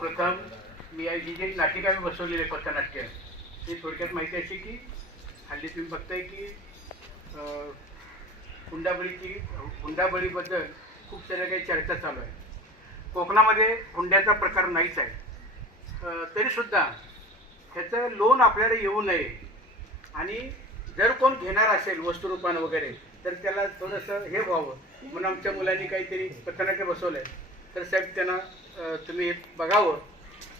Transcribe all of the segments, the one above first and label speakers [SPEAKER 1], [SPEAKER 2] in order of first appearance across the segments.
[SPEAKER 1] सर्वप्रथम मी ही जी नाटिका मी बसवलेली आहे पथनाट्य ते थोडक्यात माहिती अशी की हल्ली तुम्ही बघताय की हुंडाबळीची हुंडाबळीबद्दल खूप साऱ्या काही चर्चा चालू आहे. कोकणामध्ये हुंड्याचा प्रकार नाहीच आहे. तरीसुद्धा ह्याचं लोन आपल्याला येऊ नये आणि जर कोण घेणार असेल वस्तुरूपान वगैरे तर त्याला थोडंसं हे व्हावं. म्हणून आमच्या मुलांनी काहीतरी पथनाट्य बसवलं आहे तर साहेब त्यांना तुम्ही हे बघावं.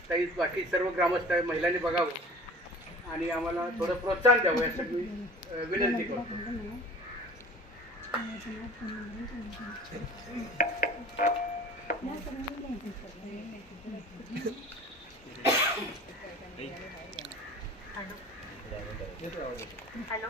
[SPEAKER 1] काही बाकी सर्व ग्रामस्थ आहे, महिलांनी बघावं. आणि आम्हाला थोडं प्रोत्साहन द्यावं यासाठी मी विनंती करतो.
[SPEAKER 2] हॅलो. हॅलो.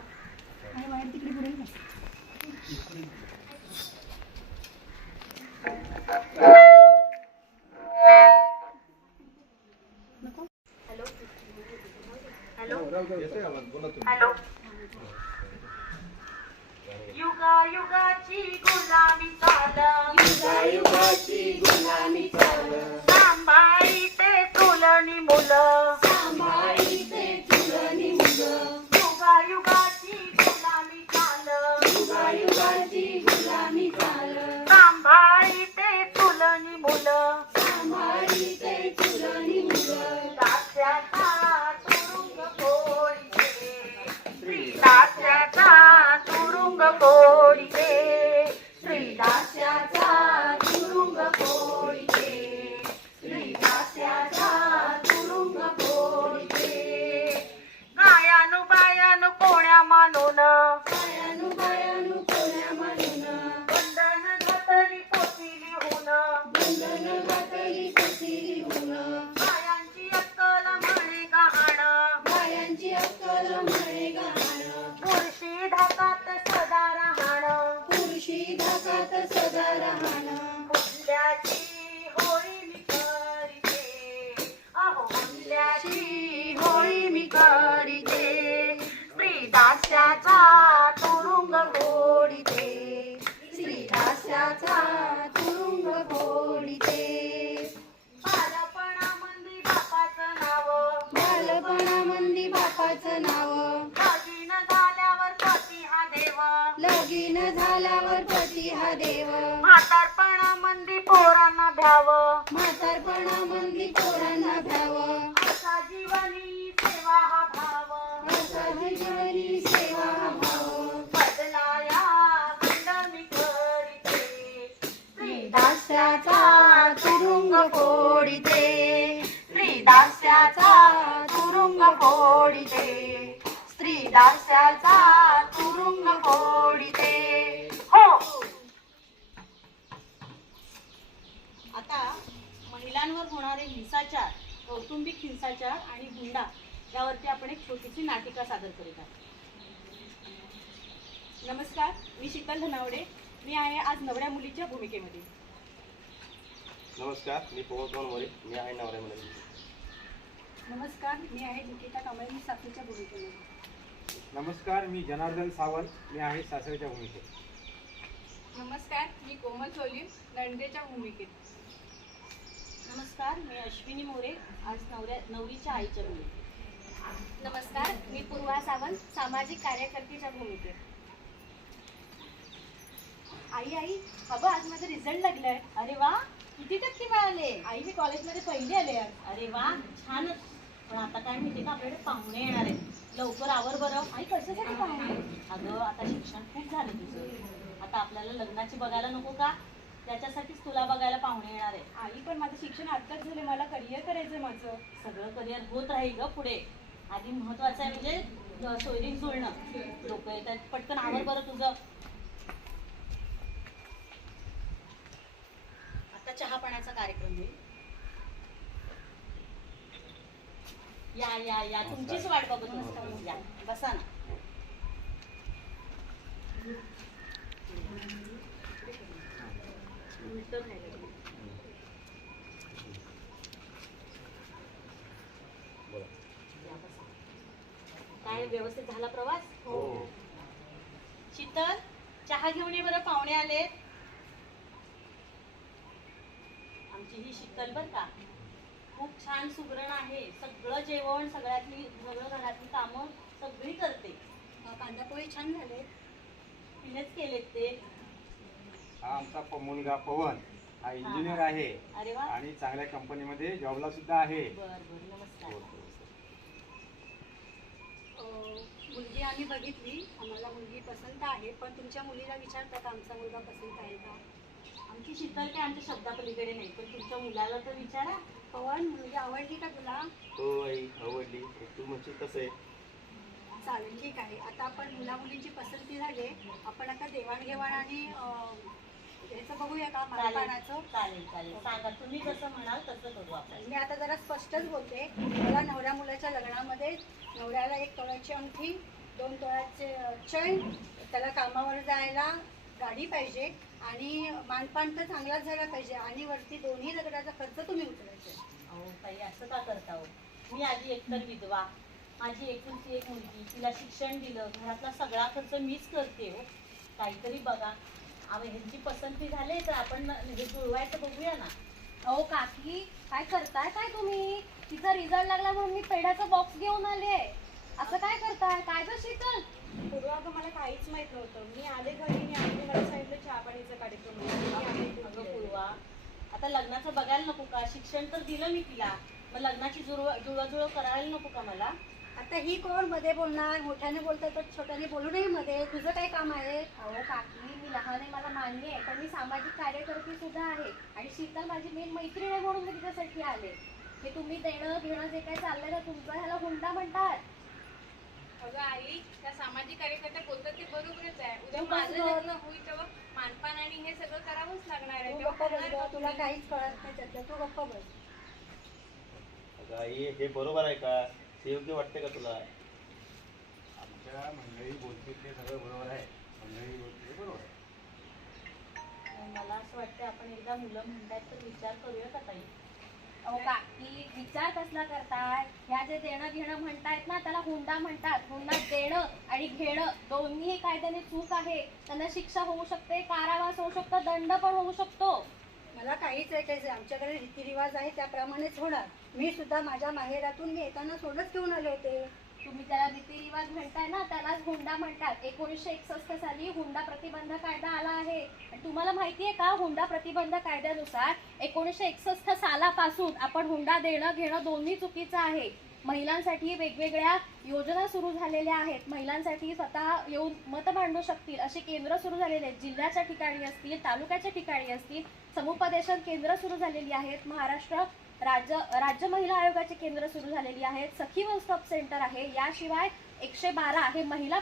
[SPEAKER 2] हॅलो. युगा युगाची गुलामी चाल युगा युगाची गुलामी चाल सांभाळीते तुलनी मुलं. पुरुषी धाकात सदा राहण. मुल्याची होळी मी करीते? अहो मुल्याची होळी मी करीते? श्रीदास्याचा तुरुंग फोडीते. श्रीदास्याचा देव. म्हातारपणामंदी पोरांना भ्याव म्हातारपणामंदी पोरांना भ्याव असा जीवनी सेवा हा भाव असा जीवनी सेवा हा भाव बदलाया खंड मी करीते. श्रीदास्याचा तुरुंग फोडीते. श्रीदास्याचा तुरुंग फोडीते. स्त्रीदास्याचा तुरुंग फोडीते.
[SPEAKER 3] आता महिलांवर होणारे हिंसाचार कौटुंबिक हिंसाचार आणि हुंडा यावरती आपण एक छोटीशी नाटिका सादर करीत आहोत. नमस्कार मी शीतल धनावडे. मी आहे आज नवऱ्या मुलीच्या भूमिकेमध्ये.
[SPEAKER 4] नमस्कार मी पवन मोरे मी आहे नवऱ्या मुली
[SPEAKER 3] नमस्कार मी आहे निकिता कांबळे मी सासरीच्या भूमिकेमध्ये.
[SPEAKER 5] नमस्कार मी जनार्दन सावंत. मी आहे सासऱ्याच्या भूमिकेत.
[SPEAKER 3] नमस्कार मी कोमल सोली नंदेच्या भूमिकेत. नमस्कार मी अश्विनी मोरे आज नवऱ्या नवरीच्या आईच्या भूमिकेत
[SPEAKER 6] नमस्कार मी पूर्वा सावंत सामाजिक कार्यकर्तीच्या भूमिकेत
[SPEAKER 3] आई आई अगं आज माझं रिझल्ट लागलाय. अरे वा किती टक्के मिळाले? आई मी कॉलेजमध्ये पहिली आले. अरे वा छानच. पण आता काय माहिती का आपल्याकडे पाहुणे येणार आहेत. लवकर आवर बरं. आई कशासाठी पाहुणे? अगं आता शिक्षण खूप झालं तुझं. आता आपल्याला लग्नाची बघायला नको का? त्याच्यासाठीच तुला बघायला पाहुणे येणार आहे. आई पण माझं शिक्षण आत्ताच झालं मला करिअर करायचंय माझं. सगळं करिअर होत राहील ग पुढे. आधी महत्वाचं आहे म्हणजे अं, सोयरीक जुळणं लोक येतात. पटकन आवर बरं तुझं. आता चहा पाण्याचा कार्यक्रम होईल. या या या. तुमचीच वाट बघत होतो. या बसा ना. या बसा. काय व्यवस्थित झाला प्रवास?
[SPEAKER 4] हो.
[SPEAKER 3] शीतल चहा घेऊन ये बरं पाहुणे आलेत आमची ही शीतल बर का? खूप छान सुगरण आहे. सगळं जेवण सगळ्यातली सगळं घरातली कामं सगळी करते.
[SPEAKER 7] कांदापोळी छान झाले.
[SPEAKER 3] तिनेच केलेत ते.
[SPEAKER 5] हा आमचा मुलगा पवन हा इंजिनियर आहे.
[SPEAKER 3] अरे वा.
[SPEAKER 5] आणि चांगल्या कंपनीमध्ये जॉबला सुद्धा आहे.
[SPEAKER 3] बर बर नमस्कार.
[SPEAKER 7] मुलगी आम्ही बघितली. आम्हाला मुलगी पसंत आहे पण तुमच्या मुलीला विचारता का आमचा मुलगा पसंत आहे का?
[SPEAKER 3] आमची शीतल काय आमच्या शब्दापलीकडे नाही पण तुमच्या मुलाला तर विचारा.
[SPEAKER 7] पवन मुलगी आवडली का तुला?
[SPEAKER 4] हो आई आवडली. तू म्हणशील तसं आहे.
[SPEAKER 7] चालेल ठीक आहे. आता आपण मुला मुलींची पसंती झाली. आपण आता देवाणघेवाण आणि अं, ह्याचं बघूया का
[SPEAKER 3] चालेल चालेल चालेल. सांगा तुम्ही कसं म्हणाल तसं करू आपण.
[SPEAKER 7] मी आता जरा स्पष्टच बोलते. मला नवऱ्या मुलाच्या लग्नामध्ये नवऱ्याला एक तोळ्याची अंगठी दोन तोळ्याचे चैन त्याला कामावर जायला गाडी पाहिजे आणि मानपान तर चांगलाच झाला पाहिजे आणि वरती दोन्ही लग्नाचा खर्च तुम्ही उचलायचा
[SPEAKER 3] अहो ताई असं का करता हो? मी आधी एकतर विधवा माझी एकुलती एक मुलगी तिला शिक्षण दिलं घरातला सगळा खर्च मीच करते हो. काहीतरी बघा. अहो ह्यांची पसंती झाली तर आपण हे जुळवायचं बघूया ना.
[SPEAKER 6] अहो काकी काय करताय काय तुम्ही? तिचा रिझल्ट लागला म्हणून मी पेढ्याचा बॉक्स घेऊन आले. असं काय करताय? काय ग शीतल?
[SPEAKER 8] पूर्वा अगं मला काहीच माहीत नव्हतं. मी आले घरी आणि आईने मला सांगितलं चहा पाणीचा कार्यक्रम आहे. मी आले
[SPEAKER 3] अगं. पूर्वा आता लग्नाचं बघायला नको का? शिक्षण तर दिलं मी तिला. मग लग्नाची जुळवा जुळवाजुळव करायला नको का मला?
[SPEAKER 7] आता ही कोणमध्ये बोलणार? मोठ्याने बोलतात तर छोट्याने बोलू नये मध्ये. तुझं काय काम आहे?
[SPEAKER 6] अहो काकी मी लहान आहे मला मान्य आहे पण मी सामाजिक कार्यकर्ती सुद्धा आहे. आणि शीतल माझी मेन मैत्रीण आहे म्हणून मी तिच्यासाठी आले. हे तुम्ही देणं घेणं जे काही चाललंय ना तुमचं ह्याला हुंडा म्हणतात.
[SPEAKER 8] अगं आई त्या सामाजिक कार्यकर्ते बोलतात ते बरोबरच आहे. उद्या माझं. लग्न होईल तेव्हा मानपान आणि हे सगळं करावंच लागणार आहे.
[SPEAKER 7] तू
[SPEAKER 8] तेव्हा
[SPEAKER 7] गप्पा बस
[SPEAKER 8] करणार
[SPEAKER 7] गं,
[SPEAKER 8] का
[SPEAKER 7] तुला? काहीच कळत नाही त्यातलं तू गप्पा बस.
[SPEAKER 4] अगं आई हे बरोबर आहे का? ते योग्य वाटते का तुला?
[SPEAKER 5] आमच्या मंडळी बोलते ते सगळं बरोबर आहे. मंडळी बोलते ते बरोबर आहे.
[SPEAKER 3] मग मला असं वाटतं आपण एकदा मुलं म्हणतायत तर विचार करूया का ताई
[SPEAKER 6] अहो काकी विचार कसला करताय? ह्या जे देणं घेणं म्हणतायत ना त्याला हुंडा म्हणतात. हुंडा देणं आणि घेणं दोन्ही कायद्याने चूक आहे. त्यांना शिक्षा होऊ शकते कारावास होऊ शकतो दंड पण होऊ शकतो.
[SPEAKER 7] मला काहीच ऐकायचं आहे. आमच्याकडे रीतिरिवाज आहे त्याप्रमाणेच होणार. मी सुद्धा माझ्या माहेरातून मी येताना सोडच घेऊन आले होते.
[SPEAKER 6] तुम्ही त्याला रीतिरिवाज म्हणताय ना त्यालाच हुंडा म्हणतात. एकोणीसशे एकसष्ट साली हुंडा प्रतिबंध कायदा आला आहे. तुम्हाला माहिती आहे का हुंडा प्रतिबंध कायद्यानुसार एकोणीसशे एकसष्ट सालापासून आपण हुंडा देणं घेणं दोन्ही चुकीचं आहे. महिलांसाठी वेगवेगळ्या योजना सुरू झालेल्या आहेत. महिलांसाठी स्वतः येऊन मत मांडू शकतील असे केंद्र सुरू झालेले आहेत. जिल्ह्याच्या ठिकाणी असतील तालुक्याच्या ठिकाणी असतील समुपदेशन केंद्र सुरू झालेली आहेत. महाराष्ट्र राज्य राज्य महिला आयोगाचे केंद्र सुरू झालेली आहेत. सखी वन स्टॉप सेंटर आहे. याशिवाय एकशे बारा हे महिला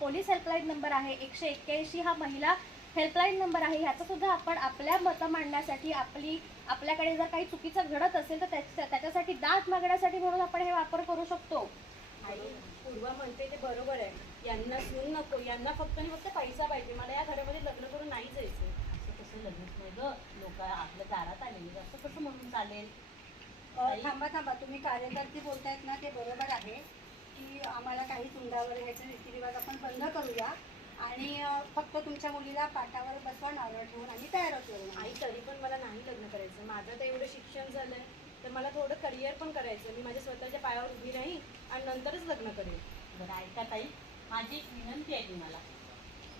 [SPEAKER 6] पोलीस हेल्पलाईन नंबर आहे. एकशे एक्क्याऐंशी हा महिला हेल्पलाईन नंबर आहे ह्याचा सुद्धा आपण आपल्या मतं मांडण्यासाठी आपली आपल्याकडे जर काही चुकीचं घडत असेल तर त्याच्या- त्याच्यासाठी दाद मागण्यासाठी म्हणून आपण हे वापर करू शकतो.
[SPEAKER 8] आई पूर्वा म्हणते ते बरोबर आहे. यांना सून नको यांना फक्त आणि फक्त पैसा पाहिजे. मला या घरामध्ये लग्न करून नाही जायचं
[SPEAKER 3] असं कसं लग्नच नाही ग? लोक आपल्या दारात आलेली असं कसं म्हणून चालेल?
[SPEAKER 7] थांबा थांबा. तुम्ही कार्यकर्ते बोलतायत ना ते बरोबर आहे. की आम्हाला काही तुंडावर ह्याचे रीतिरिवाज आपण बंद करूया. आणि फक्त तुमच्या मुलीला पाठावर बसवा नारळ ठेवून आणि तयारच करू
[SPEAKER 8] आई तरी पण मला नाही लग्न करायचं. माझं तर एवढं शिक्षण झालंय तर मला थोडं करिअर पण करायचं मी माझ्या स्वतःच्या पायावर उभी राहीन आणि नंतरच लग्न करेन.
[SPEAKER 3] बरं ऐका ताई. माझी एक विनंती आहे तुम्हाला.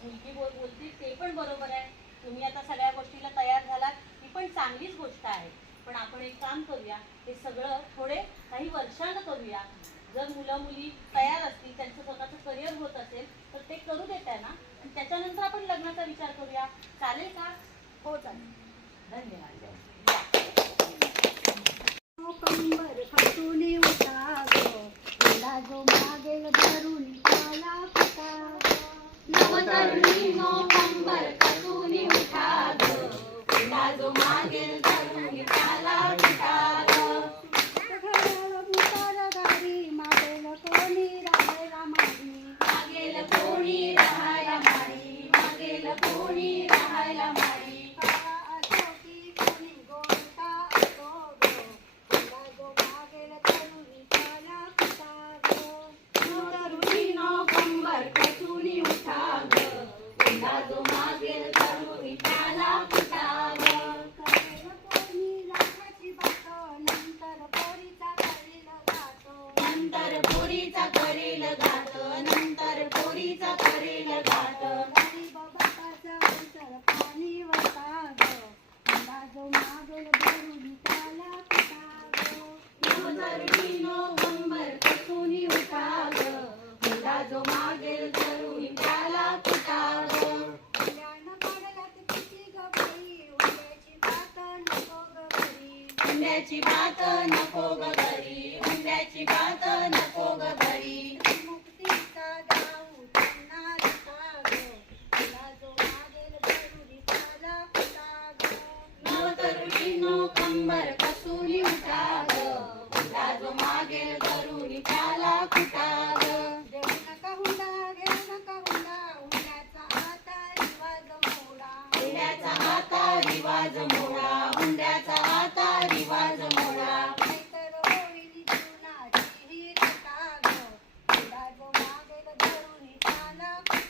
[SPEAKER 3] मुलगी बोल बोलती ते पण बरोबर आहे. तुम्ही आता सगळ्या गोष्टीला तयार झालात. ही पण चांगलीच गोष्ट आहे. पण आपण एक काम करूया. हे सगळं थोडे काही वर्षानं करूया. जर मुलं मुली तयार असतील त्यांचं स्वतःचं करिअर होत असेल तर ते करू देताय ना? आणि त्याच्यानंतर आपण लग्नाचा विचार करूया. चालेल का?
[SPEAKER 7] हो चालेल.
[SPEAKER 3] धन्यवाद.
[SPEAKER 7] त्याला